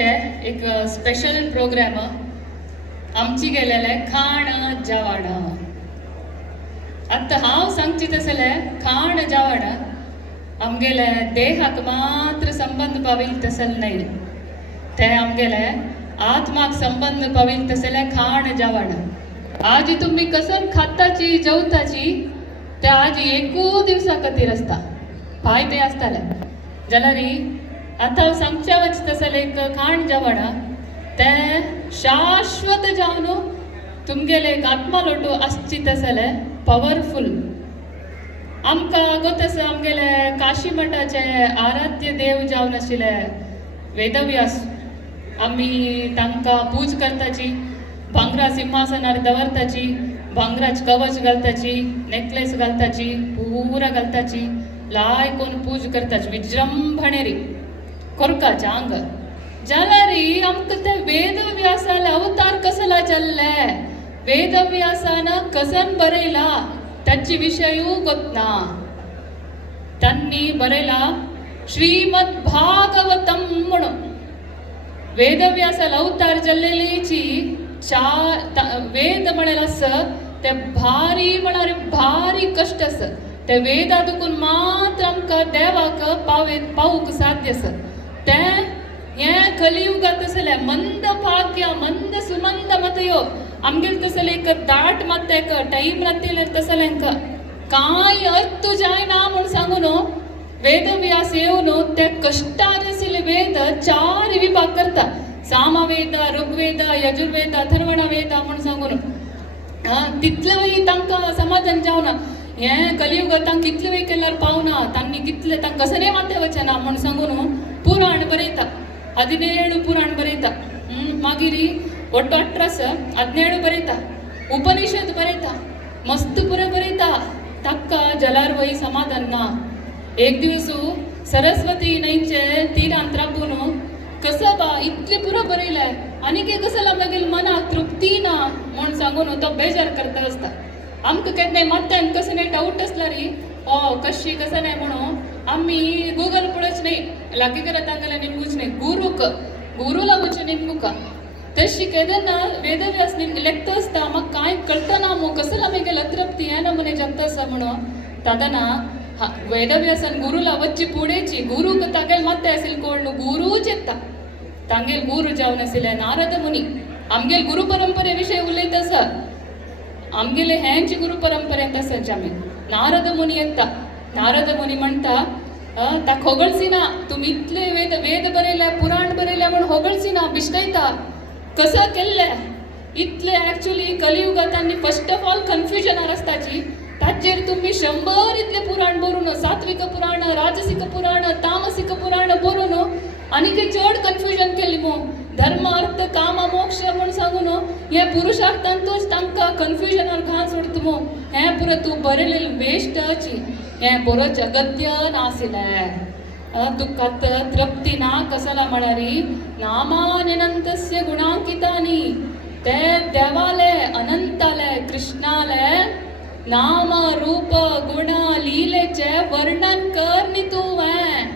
आयचे एक special programme आमची गेलेले खाण जेवण. आता हांव सांगची तसले खाण जेवण आमगेले देहाक मात्र संबंध पाविल तसल नाही, ते आमगेले आत्माक संबंध पाविल तसले खाण जेवण. आज तुम्ही कसन खाताची जेवताची ते आज एकू दिवसा खातीर असता, फायदे असताले जाल्यार आता सांगच्या वच तसले एक खाण जेवण ते शाश्वत जावन तुमगेले एक आत्मा लोटू आसची तसले पॉवरफुल. आमकां गोतस आमगेले काशी मठाचे आराध्य देव जावन आशिल्ले वेदव्यास, आमी तांकां पूज करताची, भांगरा सिंहासनार दवरताची, भांगराच कवच घालताची, नेकलेस घालताची, पुरा घालताची, लाय कोण पूज करताची विजृंभणेरी कोरकाचे आंग. जाल्यार आमकां ते वेदव्यासाले अवतार कसला चल्ले, वेदव्यासान कसन बरयला त्याची विषयू गोतना. त्यांनी बरयला श्रीमद भागवतम म्हणून. वेदव्यासाला अवतार चल्लेलीची वेद म्हणेल आस ते भारी म्हणारे भारी कष्ट आस. ते वेदा दुखून मात्र आमकां देवाक पावूंक साध्य आस. ते हे कलियुगात तसले मंद भाग्य मंद सुमंद मतयो आमगेल तसले एक दाट मत एक टाइम राहतील तसले काय अर्थ जायना म्हणून सांगून वेदव्यास येऊन ते कष्टार आशिल्ले वेद 4 विभाग करता. सामवेद, ऋग्वेद, यजुर्वेद, अथर्वण वेद म्हणून सांगून तितलेय तांकां समाधान जावना. हे कलियुगात तांकां कितले वेळ केल्यार पावना, तांणी कितले तांकां कसले माते वचना म्हणून सांगून पुराण बरयता, 17 पुराण बरयता. मागीर ಒಟ್ಟು 17 बरयता, उपनिषद बरयता, मस्त पुरे बरयता. ताका जलार वय समाधान ना. एक दिवस सरस्वती न्हंयचे तीरांत राबून कसं बा इतले पुरो बरयले आनी के कसं मागीर मनाक तृप्ती ना म्हूण सांगून तो बेजार करता आसता. आमकां केन्नाय मात्यान कसं डाऊट आसला री कशी कसं नाही म्हणून आम्ही गूगल पळच नाही लागी करत तांगेला निमगूच नाही गुरुला वचून निमगुका तशी केदना वेदव्यास लेखता आसता म्हाका कांय कळटना मो कसला मेगेला तृप्ती हे नमुने जगता आसा म्हणून तादना वेदव्यासान गुरुला वच्ची पुडेची गुरु तागेल माते आसिल कोण गुरुच येता. तांगेल गुरु जावन आशिल्ले नारद मुनी. आमगेल गुरु परंपरे विशय उलयता आसा, आमगेले हेंची गुरु परंपरेंत आसाच आमी. नारद मुनी येता, नारद मुनी म्हणटा ता होगळसी ना, तुमी इतले वेद बरयल्या पुराण बरयल्या म्हण होगळसी ना, बिश्कयता. कसं केल्ले इतले ॲक्च्युली कलियुगात आनी फर्स्ट ऑफ ऑल कन्फ्युजनार आसताची. ताचेर तुम्ही 100 इतले पुराण बरोवन सात्विक पुराण, राजसिक पुराण, तामसिक पुराण बरोवन आनी ते चड कन्फ्युजन केली मो धर्म अर्थ काम मोक्ष म्हणून सांगून हे पुरुषार्थांतूच तांकां कन्फ्युजनार घाल सोडता मो. हे पुरो तूं बरयलेलें वेस्ट अची, हे बरो जगत्य नासिले. तुका तृप्ती ना कसला म्हणारी नामान्यनंतस्य गुणांकितानी. ते देवाले अनंताले कृष्णाले नाम रूप गुण लीलेचे वर्णन कर नी तुवें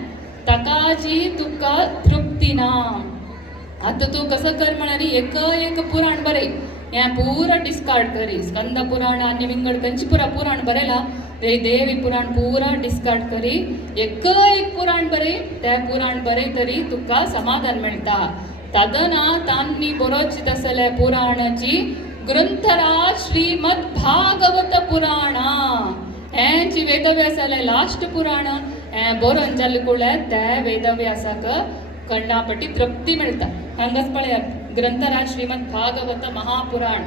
ताकाची तुका तृप्ती ना. आता तू कसं कर म्हणारी एक पुराण बरय, हे पुरा डिस्कार्ड करी. स्कंद पुराण आनी विंगड खंयची पुराण बरयला ते देवी पुराण पुरा डिस्कार्ड करी. एक पुराण बरय, ते पुराण बरय तरी तुका समाधान मेळटा. तादना तांणी बरोवची तसले पुराणाची ग्रंथराज श्रीमद भागवत पुराण हेंची वेदव्यासाले लास्ट पुराण हे बरोवन जाले कुळे ते वेदव्यासाक कण्णापटी तृप्ती मेळटा. हांगाच पळयात ग्रंथराज श्रीमद भागवत महापुराण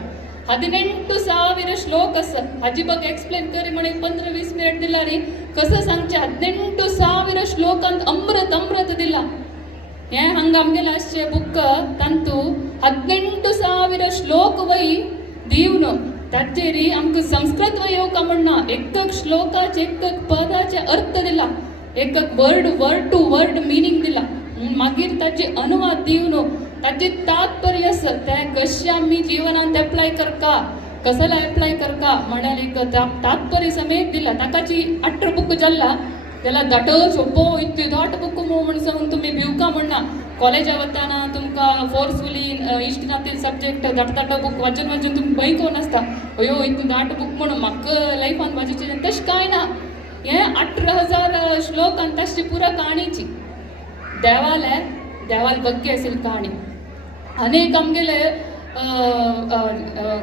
18,000 श्लोक आस. हाजी बघ एक्सप्लेन करी म्हणून 15-20 मिनिट दिला री. कसं सांगचे 18,000 श्लोकांत अमृत दिला. हे हांगा आमगेले आसचे बुक तांतू 18,000 श्लोक वय दिवन ताचेर आमकां संस्कृत वय येवका म्हणना एक श्लोकाचे एक पदाचे अर्थ दिला, एक वर्ड टू वर्ड मिनींग दिला. मागीर ताचे अनुवाद दिवन ताचे तात्पर्य आसा ते कशें आमी जीवनांत एप्लाय करका, कसला एप्लाय करका म्हणाल एक तात्पर्य समेत दिला. ताकाची 8 बुक जाल्ला त्याला दाट सोपो इतली दाट बुक म्हणून सांगून तुम्ही भिवका म्हणना कॉलेजा वताना तुमकां फोर्सफुली इश्ट नातील सब्जेक्ट दाट बुक वाचून वाचून तुम्ही भंय नासता अयो इतली दाट बुक म्हणून म्हाका लायफान वाचूची तशें कांय ना हे 18,000 श्लोक आनी तशी पुरा काणीची देवाल बग्गे असेल काणी अनेक आमगेले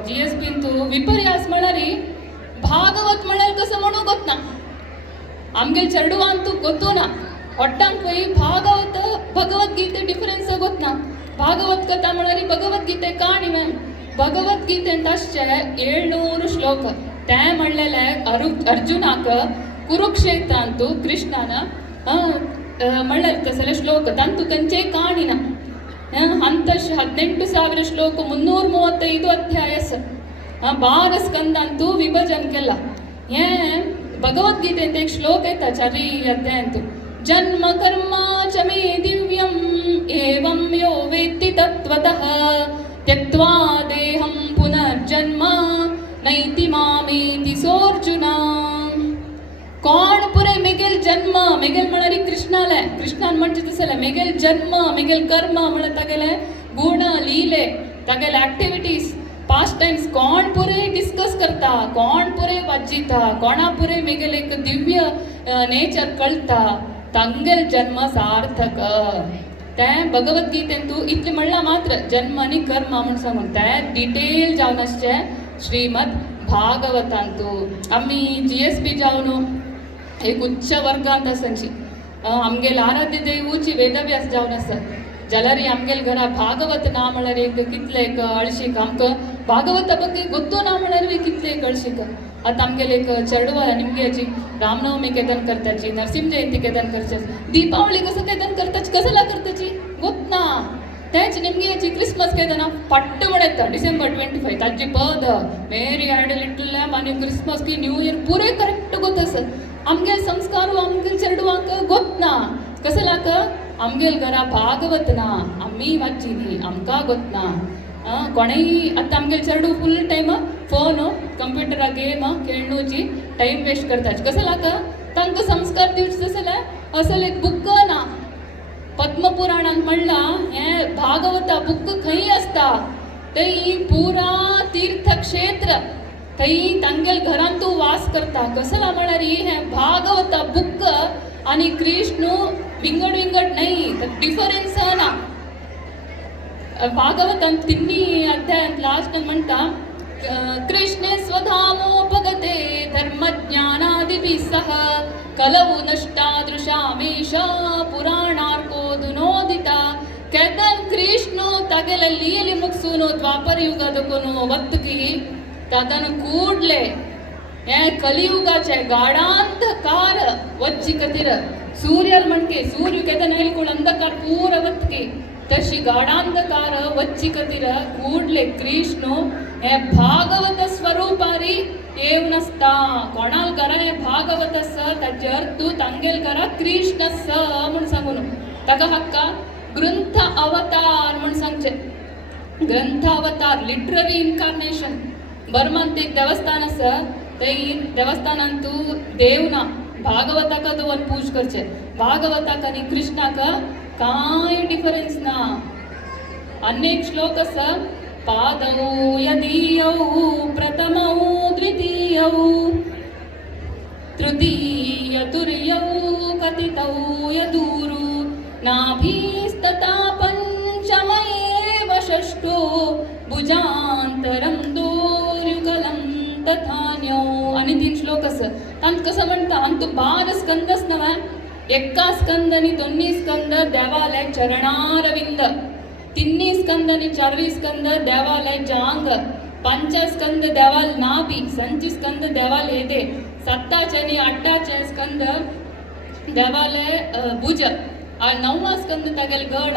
GSBन तू विपर्यास म्हणारी भागवत म्हणाल कसं म्हणू गोत ना आमगेल चेडवान तू गोतो ना ಹೊಟ್ಟಂಗ್ ಪೋಯಿ ಭಾಗವತ ಭಗವದ್ಗೀತೆ ಡಿಫರೆನ್ಸ್ ಗೊತ್ತಾ ಭಾಗವತ್ ಕಥಾ म्हणारी ಭಗವದ್ಗೀತೆ ಕಾಣಿ ಮ್ಯಾಮ್ ಭಗವದ್ಗೀತೆ ಅಂತಷ್ಟೇ 700 ಶ್ಲೋಕ त्या म्हणलेले अर्जुनाक कुरुक्षेत्र ಅಂತೂ ಕೃಷ್ಣನ म्हणलेले तसले श्लोक ತಂತು ಕಂಚೆ ಕಾಣಿನ ಅಂತ 18,000 ಶ್ಲೋಕ 335 ಅಧ್ಯಾಯಸ್ 12 ಸ್ಕಂದ ಅಂತೂ ವಿಭಜನ केला हे भगवद्गीतेत एक श्लोक येता 4 अध्यायांतू जन्म कर्म च मे दिव्यम् एवं यो वेत्ति तत्त्वतः त्यक्त्वा देहं पुनर्जन्म नैति मामेति सोऽर्जुन कोण पुरे मेगेल जन्म मेगेल म्हणारी कृष्णान म्हणजे तसले मेगेल जन्म मेगेल कर्म म्हण तागेले गुण लीले तागेले ऍक्टिव्हिटीज पास्ट टाइम्स कोण पुरे डिस्कस करता कोण पुरे वाचिता कोणा पुरे मेगेल एक दिव्य नेचर कळता तांगेल जन्म सार्थक ते भगवद्गीतेंतू इतले म्हणला मात्र जन्म आणि कर्म म्हणून सांगून ते डिटेल जावन आसचे श्रीमद भागवतांतू आम्ही GSB जावन एक उच्च वर्गांत आसाची आमगेल आराध्य देवूची वेदव्यास जावन आसा जाल्यार आमगेल घरा भागवत ना म्हळ्यार एक कितले एक अळशीक आमकां भागवता ಬಗ್ಗೆ ಗೊತ್ತು ना म्हळ्यार कितले एक अळशीक आता आमगेल एक चेडवा निमगे हाची रामनवमी केदन करताची नरसिंह जयंती केदन करताची दीपावली कसं केदन करताची कसला करताची गोत ना तेच निमगे हाची क्रिसमस केदना पट्ट म्हणता डिसेंबर 25 ताची पद मेरी हॅड लिटल लॅम्ब आनी क्रिसमस की न्यू इयर पुरे करेक्ट गोत आसत आमगेल संस्कार आमगेल चेडवांक गोत ना कसलाक आमगेल घरा भागवत ना आम्ही वाचिली आमकां गोत ना कोणेय आतां आमगेल चेडू फुल टायम फोन कंप्युटरा गेम खेळणूची टाइम वेस्ट करताच कसलाक तांकां संस्कार दिवचे तसले असल एक बुक ना पद्मपुराणान म्हणला हे भागवता बुक खंय आसता थंय पुरा तीर्थक्षेत्र थंय तांगेल घरान तूं वास करता कसला म्हळ्यार हे भागवता बुक आणि कृष्ण विंगड नाही डिफरन्स ना भागवतांत 3 अध्यायांत लास्ट म्हणटा कृष्णे स्वधामोपगते धर्मज्ञानादिभिः सह कलवु नष्टादृशामेष पुराणार्कोदुनोदिता केदन कृष्ण तागेले लीली मुगसून द्वापर युगदकुनु वत्तकी तदन कूडले हे कलियुगाचे गाढांधकार वच्चिकतिर सूर्यल म्हणके सूर्य केदन हेल्कोळ अंधकार पूर वत्तकी तशी गाढांधकार वच्चिकतिर कूडले कृष्ण हे भागवत स्वरूपारी येव नसता कोणाल घरा हे भागवत स ताचे अर्थ तांगेल घरा कृष्ण स म्हण सांगून ताका हक्का ग्रंथ अवतार म्हण सांगचे ग्रंथ अवतार लिटररी इन्कार्नेशन बर्मांत एक देवस्थान आसा थंय देवस्थानांतू देव ना भागवताक दोन पूज करचे भागवताक आनी कृष्णाक काय डिफरन्स ना अनेक श्लोक आसा पादौ यदीयौ प्रथमौ द्वितीयौ तृतीय तुर्यौ कथितौ यदूरु नाभीस्तथा पञ्चमयेव षष्ठो भुजान्तरं दोर्युगलं तथान्यौ आणि 3 श्लोक आसा तांत कसं म्हणटा अंतू 12 स्कंदस नव्हे एक्का स्कंद आणि 2 स्कंद देवालय चरणारविंद 3 स्कंद आणि 4 स्कंद देवालय जांग 5 स्कंद देवाल नाभि 5 स्कंद देवाल एदे 7 आणि 8 स्कंद देवालय भुज 9 स्कंद तगेल गड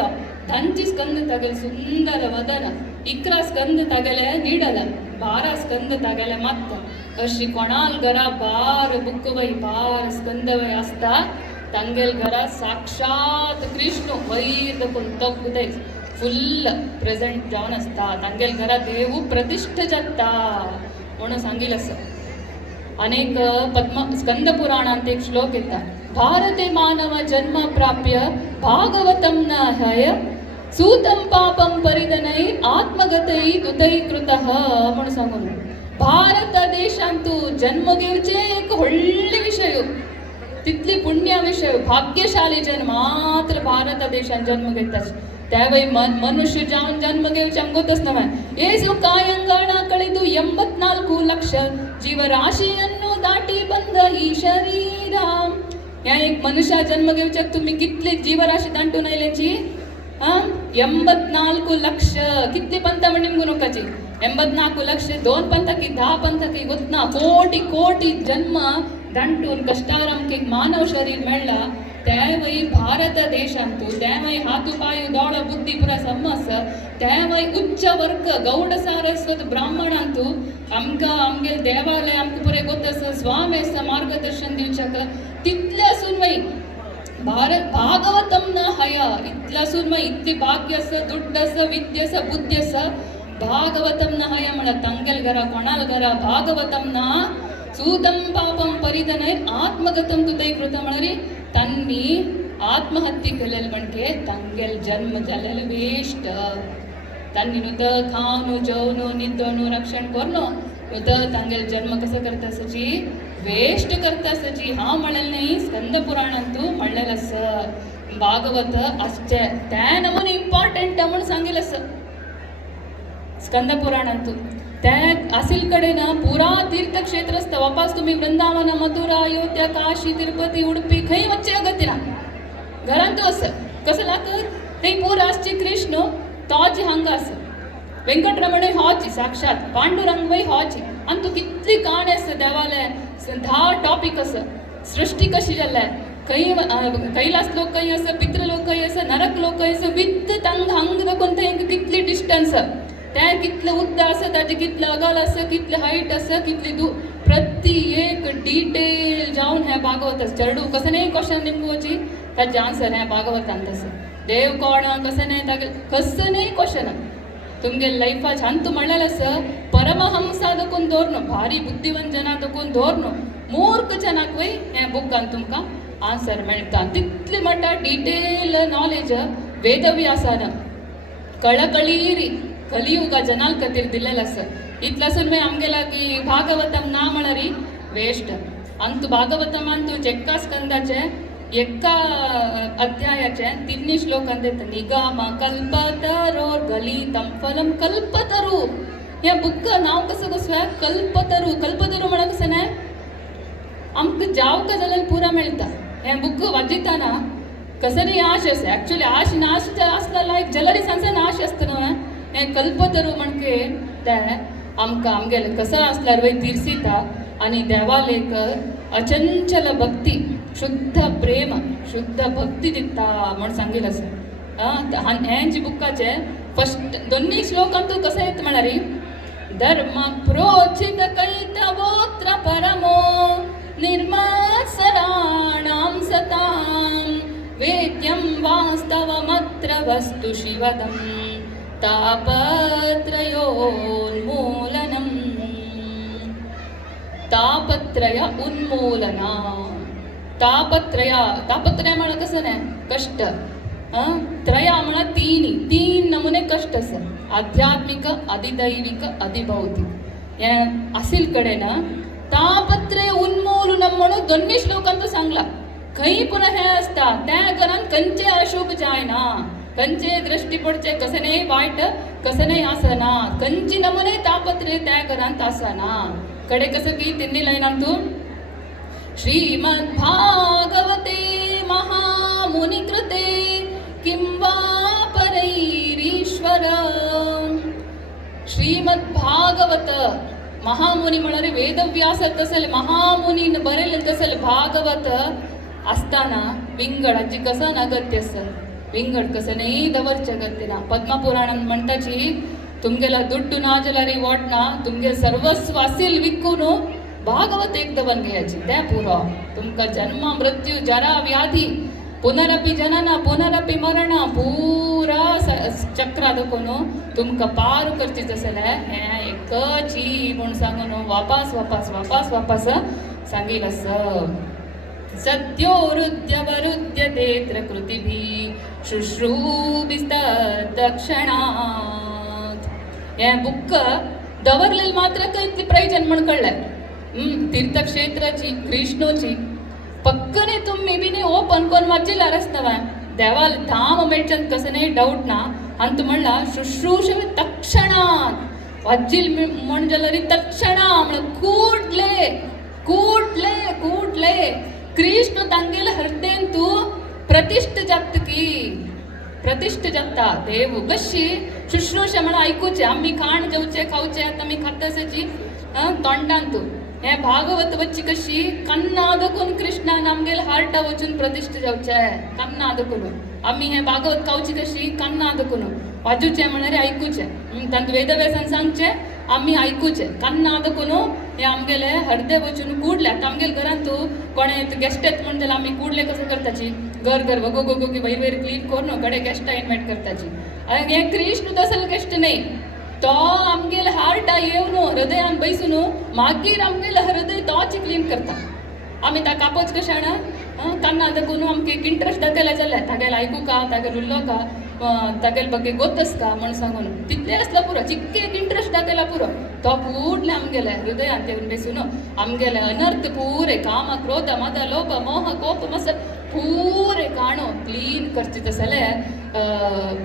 10 स्कंद तगेल सुंदर वदन 11 स्कंद तगेले निडल 12 स्कंद तगेले मत्त अशी कोणाल घरा 12 बुक वय 12 स्कंद वय असता तांगेल घरा साक्षात कृष्ण वैर तगुदे फुल प्रेझेंट जावन आसता तांगेल घरा देव प्रतिष्ठ जाता म्हणून सांगिल असं अनेक स्कंद पुराणांत एक श्लोक येता भारते मानव जन्म प्राप्य भागवतं न हय सूतं पापं परिधनै आत्मगतै तुतै कृतः म्हणून सांगून भारत देशांतू जन्म घेवचे एक व्हडले विषय तितली पुण्य विषय भाग्यशाली जन मात्र भारत देशात जन्म घेतात त्यावेळी मनुष्य जाऊन जन्म घेवचे ಗೊತ್ತಸ್ ನವ ಏಸು ಕಾಯಂಗಳ ಕಳೆದು 84 ಲಕ್ಷ ಜೀವರಾಶಿಯನ್ನು ದಾಟಿ ಬಂದ ಈ ಶರೀರ या एक मनुष्य जन्म घेवच्याक तुम्ही कितले जीवराशी दांटून आयल्याची 84 ಲಕ್ಷ कितले पंत म्हणजे निमगू नकाची 84 ಲಕ್ಷ 2 पंत की 10 पंत की गोतना कोटी कोटी जन्म दांटून कष्टाराम की मानव शरीर मेळला त्यावेळी भारत देशांतू त्यावेळी हातू पायू दौड बुद्धी पुरा समस त्यावेळी उच्च वर्ग गौड सारस्वत ब्राह्मणांतू आमका आमगे देवालय आमका पुरे गोतस स्वामी मार्गदर्शन दिवचक तितले सुनवई भारत भागवतम न हया इतला सुनवई इतली भाग्यस दुड्डस विद्यस बुद्ध्यस भागवतम न हया म्हणा तंगेल घरा कोणाल घरा भागवतम ना सूतं पापं परिधनै आत्मगतं तुतै कृत म्हणरी तन्नी आत्महत्या केलेल म्हणजे तांगेल जन्म झालेलं वेस्ट तन्नी नुत खावनो जेवनो नितनो रक्षण करनो नुत तांगेल जन्म कसं करता सची वेस्ट करता सची हा म्हणेल नाही स्कंद पुराणांतू म्हणलेलं अस भागवत अष्टे त्या नमुने इम्पॉर्टंट म्हणून सांगेल असं स्कंद पुराणांतू त्या असिल कडे ना पुरा तीर्थक्षेत्र असतं वापस तुम्ही वृंदावन मथुरा अयोध्या काशी तिरुपती उडुपी खंय वच्चे अगत्य ना घरांत असं कसं लागत ते पुरा असची कृष्ण तोची हांगा असं वेंकटरमण होची साक्षात पांडुरंग वय होची आणि तू कितली काणे असं देवालय 10 टॉपिक असं सृष्टी कशी जाल्ल्या कैलास लोक काही असं पितृलोक काही असं नरक लोक काही असं विथ तंग हंग दाखवून ते कितली डिस्टन्स त्या कितलं उद्द असं त्याचे कितलं अगल असं कितलं हाईट असं कितली प्रति एक डिटेल जाऊन ह्या भागवतच चरडू कसं नाही क्वेश्चन निमगोची त्याचे आन्सर ह्या भागवतान तसं देव कोण कसं नाही तागे कसं नाही क्वेश्चन तुमगे लाईफा छान तू म्हणलेलं असं परमहंसा दकून दौरनो भारी बुद्धिवन जना दकून दौरनो मूर्ख जनाक वय ह्या बुकान तुमकां आन्सर मेळटा तितली म्हणटा डिटेल नॉलेज वेदव्यासान कळकळीरी कलियुग जनाल खातीर दिलेलं असं इतल्यासून मागीर आमगेला की भागवतम ना म्हणरी वेस्ट अंतू भागवतमान तू एका स्कंदाचे एका अध्यायाचे 3 श्लोकांत येता निगम कल्पतरोर गलितम फलम कल्पतरू ह्या बुक्का नाव कसं कसं कल्पतरू कल्पतरू म्हणा कसं नाही आमकां जावका जाल्यार पुरा मेळटा हे बुक वाजिताना कसं नाही आश आसा ॲक्च्युली आश नाश आसला लायक जलरी सांगसा नाश आसता न्हू हे कल्पतरू म्हणजे ते आमकां आमगेले कसं असल्यार वय तिरसिता आणि देवालेक अचंचल भक्ती शुद्ध प्रेम शुद्ध भक्ती दिता म्हण सांगेल असं हेंची बुकाचे फर्स्ट 2 श्लोकांतू कसं येत म्हणारी धर्म प्रोचित कैतवोत्र परमो निर्मासराणां सतां वेद्यं वास्तवमत्र वस्तु शिवदम् तापत्रयोन्मूलनम् तापत्रय उन्मूलना तापत्रय म्हणा कसं नाही कष्ट त्रया म्हणा 3 नमुने कष्ट असं आध्यात्मिक अधिदैविक अधिभौतिक या असिल कडे ना तापत्रय उन्मूलनम म्हणून 2 श्लोकांत सांगला खंय पुन्हा हे असता त्या घरान कंचे अशुभ जायना कंचे दृष्टी पडचे कसं नाही वाईट कसं नाही आसना कंची नमुने तापत्रे त्या घरांत आसना कडे कसं की 3 लाईनांतून श्रीमद् भागवते महामुनि कृते किं वा परैरीश्वर श्रीमद् भागवत महामुनी म्हणणारे वेदव्यास तसले महामुनी बरेल तसले भागवत असताना विंगडाची कसं अगत्य असं विंगड कसं नाही दवरच्या गतीना पद्मपुराणान म्हणटाची तुमगेला दुड्डू ना जलारी वाटना तुमगे सर्वस्व असील विकून भागवत एक दवन घ्यायची त्या पुरो तुमका जन्म मृत्यू जरा व्याधी पुनरपि जनना पुनरपि मरण पूरा चक्रा दाखोवन तुमका पार करची जाल्यार हे एकची म्हूण सांगून वापस वापस वापस वापस सांगील आस सद्योरुद्यवरुद्यतेऽत्र कृतिभिः शुश्रूभिस्तत्क्षणात्. हे बुक दवरलेली मात्र इतली प्रयोजन म्हण कळलंय. तीर्थक्षेत्राची कृष्णोची पक्कने तुम्ही बी नी ओपन कोण वाचिला रस्तवा देवाल धाम मेळचंत कसं नाही डाऊट ना अंत म्हणला शुश्रूषवे तक्षणात वाजिल म्हण जाल्यार तक्षणा म्हण कूडले कूडले कूडले कृष्ण तांगेल हृदयन तू प्रतिष्ठ जातकी प्रतिष्ठ जाता देव कशी शुश्रूषा म्हण ऐकूचे आम्ही खाण जेवचे खावचे आता मी खातसेची तोंडान तू हे भागवत वच्ची कशी कन्नादकून कृष्णान आमगेल हार्टा वचून प्रतिष्ठ जावचे कन्नादकून आम्ही हे भागवत खावची कशी कन्नादकून वाजूचे म्हणणारे ऐकूचे तांकां वेदव्यासान सांगचे आम्ही ऐकूचे कन्नादकून हे आमगेले हृदय वचून कूडले आता आमगेल घरान तू कोणे गेस्ट येत म्हण जाल्यार आम्ही कूडले कसं करताची घर घर वगो गो की वयर वयर क्लीन करून कडे गेस्टा इन्वाइट करताची हे कृष्ण तसलं गेस्ट नाही तो आमगेल हार्टा येवन हृदयान बैसून मागीर आमगेल हृदय तोच क्लीन करता आमी ताका कापोच कशें कान्ना देखून आमकां एक इंट्रस्ट दाखयला जाल्यार तागेल आयकू का तागेल उल्लो का तागेल ಬಗ್ಗೆ गोतस का म्हण सांगून तितले आसला पुरो चिक्के एक इंट्रस्ट दाखयला पुरो तो पूर्ण आमगेले हृदयान येवन बसून आमगेले अनर्थ पुरे काम क्रोध मद लोभ मोह कोप मस पुरे काणो क्लीन करचे तसले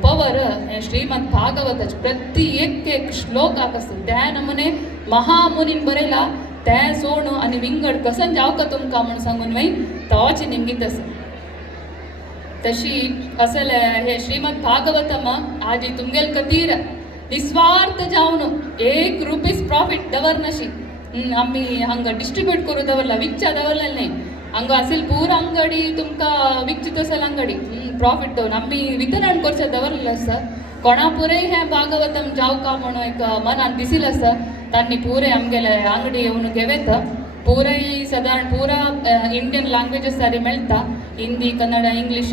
पवर हे श्रीमद भागवताचे प्रति एक श्लोकाक आसता त्या नमुने महामुनीन बरयला ते सोण आनी विंगड कसन जावका तुमकां म्हण सांगून मागीर तोच निमगीत आसा तशी असले हे श्रीमद भागवतम आजी तुमगेल कतीर निस्वार्थ जावन ₹1 प्रॉफिट दवरनाशी आमी हांगा डिस्ट्रीब्यूट करून दवरला विकच्या दवरलेले न्ही हांगा आसिल पुरा अंगडी तुमकां विकची तसल अंगडी प्रॉफिट दवरून आमी वितरण करचें दवरलेलें आसा कोणा पुरे हें भागवतम जावका म्हणून एक मनान दिसिल्लें आसा तांणी पुरे आमगेले अंगडी येवन घेवेत पुराय सादारण पुरा इंडियन लँग्वेजीस सारी मेळटा हिंदी कन्नड इंग्लीश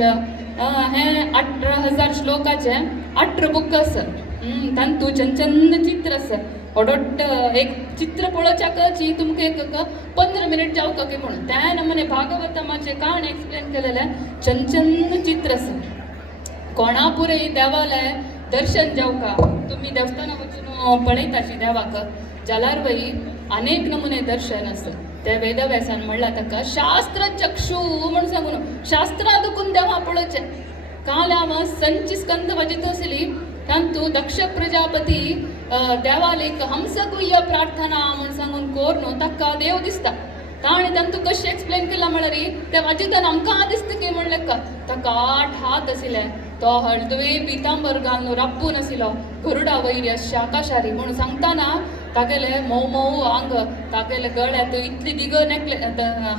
हे 18,000 श्लोकाचे 18 बुक आसा तांतू चंद चित्र आसा ओडोट एक चित्र पळोवच्याकची तुमकां एक 15 मिनिट जावका की म्हणून त्या नमुने भागवतमाचे काण एक्सप्लेन केलेले चंद चित्र आसा कोणा पुरे देवालय दर्शन जावका तुम्ही देवस्थाना वचून पळयताशी देवाक जाल्यार वय अनेक नमुने दर्शन आसता ते वेदव्यासान म्हणला ताका शास्त्र चक्षु म्हण सांगून शास्त्रा दुखून देवा पळोवचे काल हांव संची स्कंद वाचित आसली तांतू दक्ष प्रजापती देवाल एक हंसगुह्य प्रार्थना म्हण सांगून कोर न्हू ताका देव दिसता ताणें तांतू कशें एक्सप्लेन केला म्हळ्यार ते वाचितान आमकां दिसता की म्हणलें ताका 8 हात आशिल्ले तो हळदुवे पितांबर घालून रापून आशिल्लो गरुडा वैर्य शाकाशारी म्हणून सांगताना तागेले मोव मोव आंग तागेले गळ्यात इतली दिग नेकले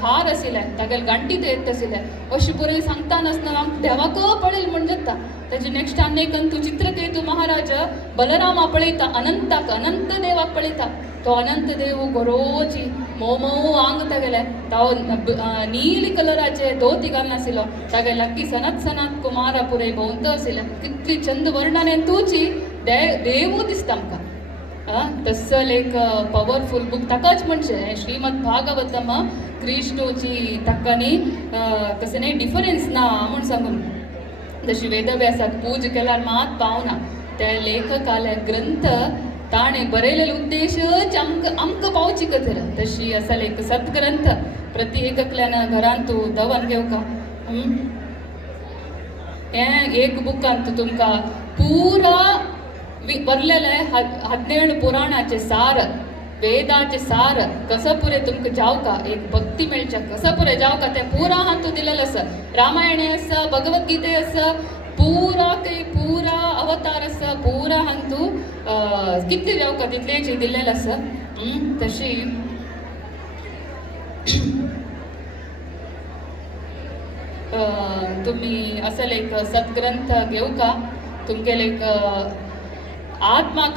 हार आशिल्ले तागेले गांठीत येत आशिल्ले अशी पुरे सांगताना आसतना आमकां देवाक पळयल म्हण जाता तेजे नेक्स्ट आनीक तूं चित्रकेतू महाराज बलरामा पळयता अनंताक अनंत देवाक पळयता तो अनंत देव गरोची मोव मोव आंग तागेले तो नील कलराचे धोती घालून आशिल्लो तागे लागीं सनत सनत कुमार पुरे भोंवतो आशिल्ले कितली चंद वर्णने तूची देवू दिसता आमकां तसल एक पॉवरफुल बुक ताकाच म्हणजे श्रीमद भागवतम कृष्णोची ताका न्ही तशें न्ही डिफरन्स ना म्हूण सांगून जशी वेदव्यासाक पूज केल्यार मात पावना त्या लेखकाले ग्रंथ ताणें बरयलेलो उद्देशच आमकां पावची कथर तशी आसा एक सद्ग्रंथ प्रति एकल्यान घरान तूं दवन घेवका हें एक बुकांत तुमकां पुरा बरलेले 17 पुराणाचे सार वेदाचे सार कसं पुरे तुमकां जावका एक भक्ती मेळच्या कसं पुरे जावका ते पुरा हातू दिलेलें आसा रामायणे आसा भगवद्गीते आसा पुरा अवतार आसा पुरा हातू कितले जावका तितलेची दिलेलें आसा तशी तुम्ही असं एक सद्ग्रंथ घेवका तुमगेले एक आत्माक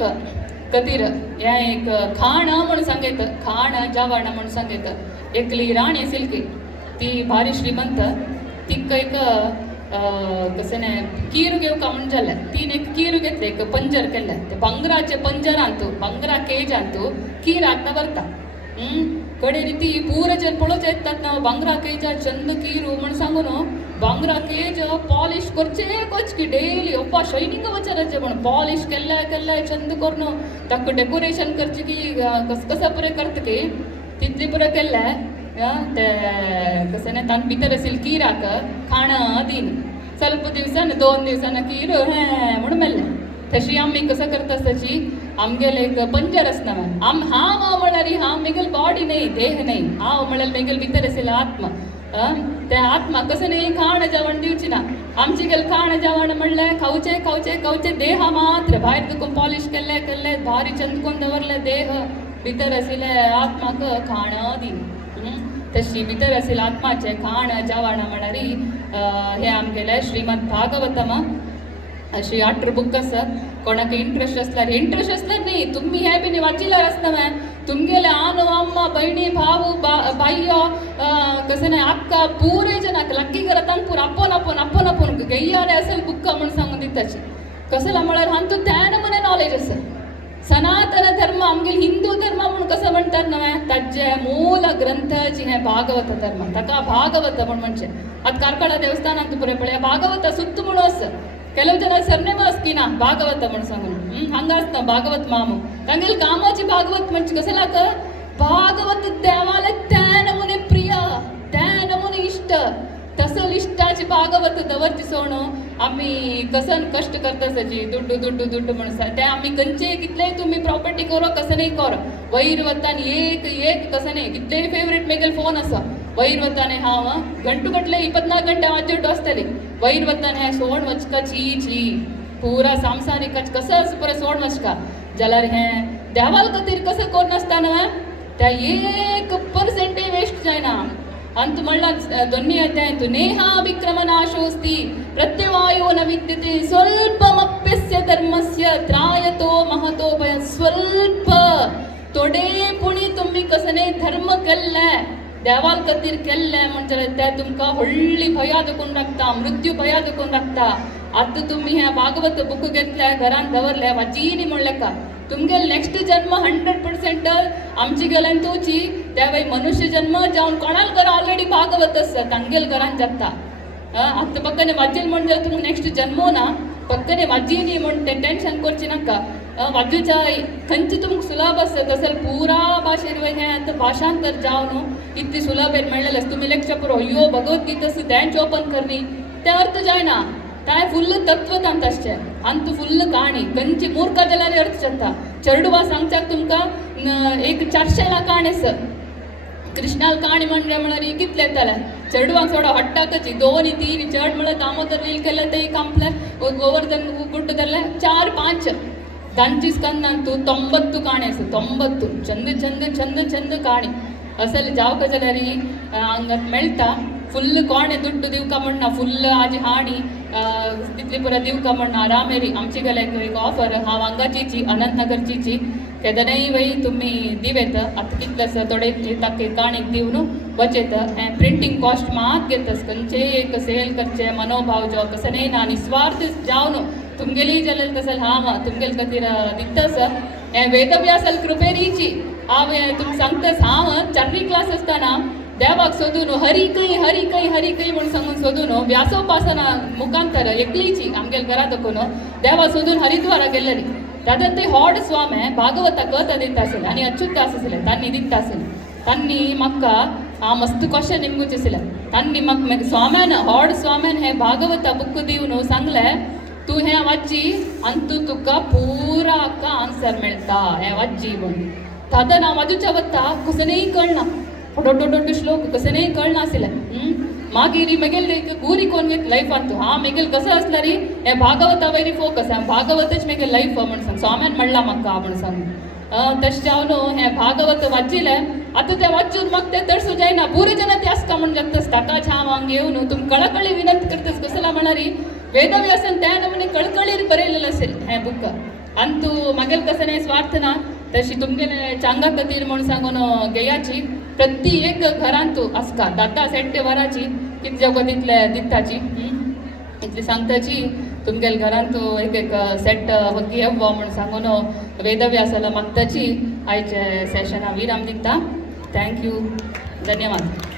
कदीर हें एक खाण म्हण सांगयत खाण जेवण म्हण सांगयत एकली राणी आशिल्ली ती भारी श्रीमंत तीक एक कशें कीर घेवका म्हण जालें तीन एक कीर घेतले एक पंजर केल्ले ते भांगराचे पंजरान तूं भांगरा केजान तूं कीर हाडटा व्हरता कडे रीती पूर जन पळोवचे येतात ना भांगरा केजा चंद कीरू म्हण सांगून भांगरा केज पॉलिश करचेच की डेली अप्पा शायनिंग वचनाचे म्हण पॉलिश केल्ले चंद करून ताका डेकोरेशन करचे की कस पुरे करता की तितली पुरे केल्ले ते कसं तान भितर असेल किराक खाणं दिन ಸ್ವಲ್ಪ दिवसान 2 दिवसान कीर म्हणून मेल्ले तशी आम्ही कसं करता तशी आमगेल एक पंजर असणार हांव म्हळ्यार हांव मेगेल बॉडी नाही देह नाही हांव म्हळ्यार मेगेल भितर असेल आत्मा त्या आत्मा कसं नाही खाण जेवण दिवची ना आमची गेल खाण जेवण म्हणलें खावचे देह मात्र भायर तुका पॉलिश केल्ले भारी चंदकोन दवरले देह भितर आशिल्ले आत्माक खाण दिन तशी भितर असेल आत्माचे खाण जेवण म्हळ्यार हे आमगेले श्रीमद भागवतम अशी 8 बुक आसा कोणाक इंट्रस्ट असल्यार न्ही तुम्ही हे बी वाचिल्यार आसता तुमगेले आनो अम्मा बहिणी भाऊ बाय्यो कसं नाही अक्का पुरे जनाक लक्की करता पूर आपण गैयारे असेल बुक्का म्हणून सांगून दिताची कसला म्हळ्यार हांतू त्या नमुने नॉलेज आसा सनातन धर्म आमगेल हिंदू धर्म म्हणून कसं म्हणतात ना ताजे मूल ग्रंथची हे भागवत धर्म ताका भागवत म्हणजे आता कारकळा देवस्थानात पुरे पळय भागवत सुत्त म्हणून आसा ಕೆಲವು ಜನ ಸರ್ನೇಮ ಅಸ್ಕಿನ ಭಾಗವತ ಮನ್ಸಂಗನು ಹಂಗಾಸ್ತ ಭಾಗವತ್ ಮಾಮು ತಂಗೆಲ್ ಕಾಮೋಚಿ ಭಾಗವತ್ ಮಂಚ್ ಕಸಲಾಕ ಭಾಗವತ ದೇವಾಲ त्यानमुने प्रिय त्यानमुने इष्ट तसल इष्टाची भागवत दवरची सोण आम्ही कसन कष्ट करता सजी दुड्डू म्हणून ते आम्ही कंचे कितले तुम्ही प्रॉपर्टी करो कसं नाही करो वैर वतान एक कसं नाही कितले फेवरेट मेगेल फोन असा वैर वताने हांव गंटू गटले 24 गंटे वाजट असतली वैर वताने हे सोण वचका ची पुरा सांसारिक कसं पुरा सोण वचका जाल्यार हे देवाल खातीर कसं कोण नासतना त्या 1% वेस्ट जायना अंत म्हणला दोन्ही अध्याय नेहा विक्रम नाशोस्ति प्रत्यवायो न विद्यते स्वल्पमप्यस्य धर्मस्य त्रायतो महतो भय स्वल्प थोडे पुणी तुम्ही कसने धर्म केल्ले देवाल खातीर केल्ले म्हणजे त्या तुमकां व्हडली भया दुखून राखता मृत्यू भया दुखून राखता आतां तुम्ही हे भागवत बुक घेतल्या घरान दवरले वाचीनी म्हणलें का तुमगेल नेक्स्ट जन्म 100% आमची गेल्यान तुची त्यावेळी मनुष्य जन्म जावन कोणाल घर ऑलरेडी भागवत आसा तांगेल घरान जाता आतां पक्कने वाचील म्हणजे तुमकां नेक्स्ट जन्मो ना पक्कने वाचीनी म्हण तें टेन्शन करची नाका वाचूच्या खंयची तुमकां सुलभ आसा तसं पुरा भाशेर हें आतां भाशांतर जावन इतली सुलभ मेळलेलें तुमी लेक्चर पुरो यो भगवद्गीता सुद्दां ओपन करनी ते अर्थ जायना ताय फुल्ल तत्वतांत आसचे आनी तूं फुल्ल काणी खंयची मूर्ख जाल्यार अर्थ जाता चरडुवा सांगच्याक तुमकां एक 400 काणी आसा कृष्णाल काणी म्हणले म्हळ्यार कितले येताले चरडुवांक सोडा हट्टा कशी 2 3 चड म्हळ्यार दामोदर लील केले ते कांपले गोवर्धन गुड्ड धरले 4-5 तांची स्कंदान तूं 90 काणी आसा 90 चंद काणी असल जावक जाल्यार हांगा मेळटा फुल्ल कोणे दुड्ड दिवका म्हणना फुल्ल आजी हाणी तितली पुरा दिवका म्हणना रामेरी आमची गेले एक ऑफर हांव हांगाची अनंतनगरची केदनय वय तुम्ही दिवेत आतां कितले आसा थोडे ताके काणीक दिवन वचेत हें प्रिंटींग कॉस्ट मात घेतस खंयचे एक सेल करचे मनोभाव जो कसं नाही ना निस्वार्थ जावन तुमगेली जाल्यार तसं हांव तुमगेल खातीर दितस हें वेदव्यासल कृपेरीची हांव तुमकां सांगतस हांव 4री क्लास आसतना देवाक सोदून हरी कई म्हणून सांगून सोदून व्यासोपासना मुखांतर एकलीची आमगेल घरा दखून देवा सोदून हरिद्वारा गेल्ली दादन ते हॉड स्वामी भागवता कथा दिता आसले आनी अच्युत आसले तांणी दिता आसले तांणी म्हाका हांव मस्त क्वेश्चन निमगूचे आसले तांणी म्हाका स्वाम्यान हॉड स्वाम्यान हे भागवता बुक दिवन सांगले तूं हें वाची आनी तुका पुरा आन्सर मेळटा हें वाची म्हणून दादन हांव वाजूच्या वता कसनय कळना दೊಡ್ಡ श्लोक कसं कळना आसलें मागीर मगेल गुरी कोण घेत लायफान तूं मगेल कसं आसला री हे भागवता वयरी फोकस भागवतच मगेल लायफ म्हण सांग स्वाम्यान म्हणला म्हाका म्हण सांग तशें जावन हें भागवत वाचिलें आतां तें वाचून म्हाका तें तडसू जायना पुरे जन ते आसता म्हण जातास ताकाच हांव हांगा येवन तुम कळकळी विनंती करतास कसला म्हणारी वेदव्यासन त्या नमुने कळकळीर बरयलेलें असेल हें बुक आनी तूं मागेल कसं नाही स्वार्थ ना तशी तुमगेले चांगा खातीर म्हूण सांगून गेयाची प्रत्येक घरांत तूं आसका दाता सेट्टे वराची कितें जगो तितले दिताची इतली सांगताची तुमगेल घरांत तूं एक सेट वगी येवो म्हूण सांगून वेदव्यासाला मागताची आयचे सेशना विराम दिता थँक्यू. धन्यवाद.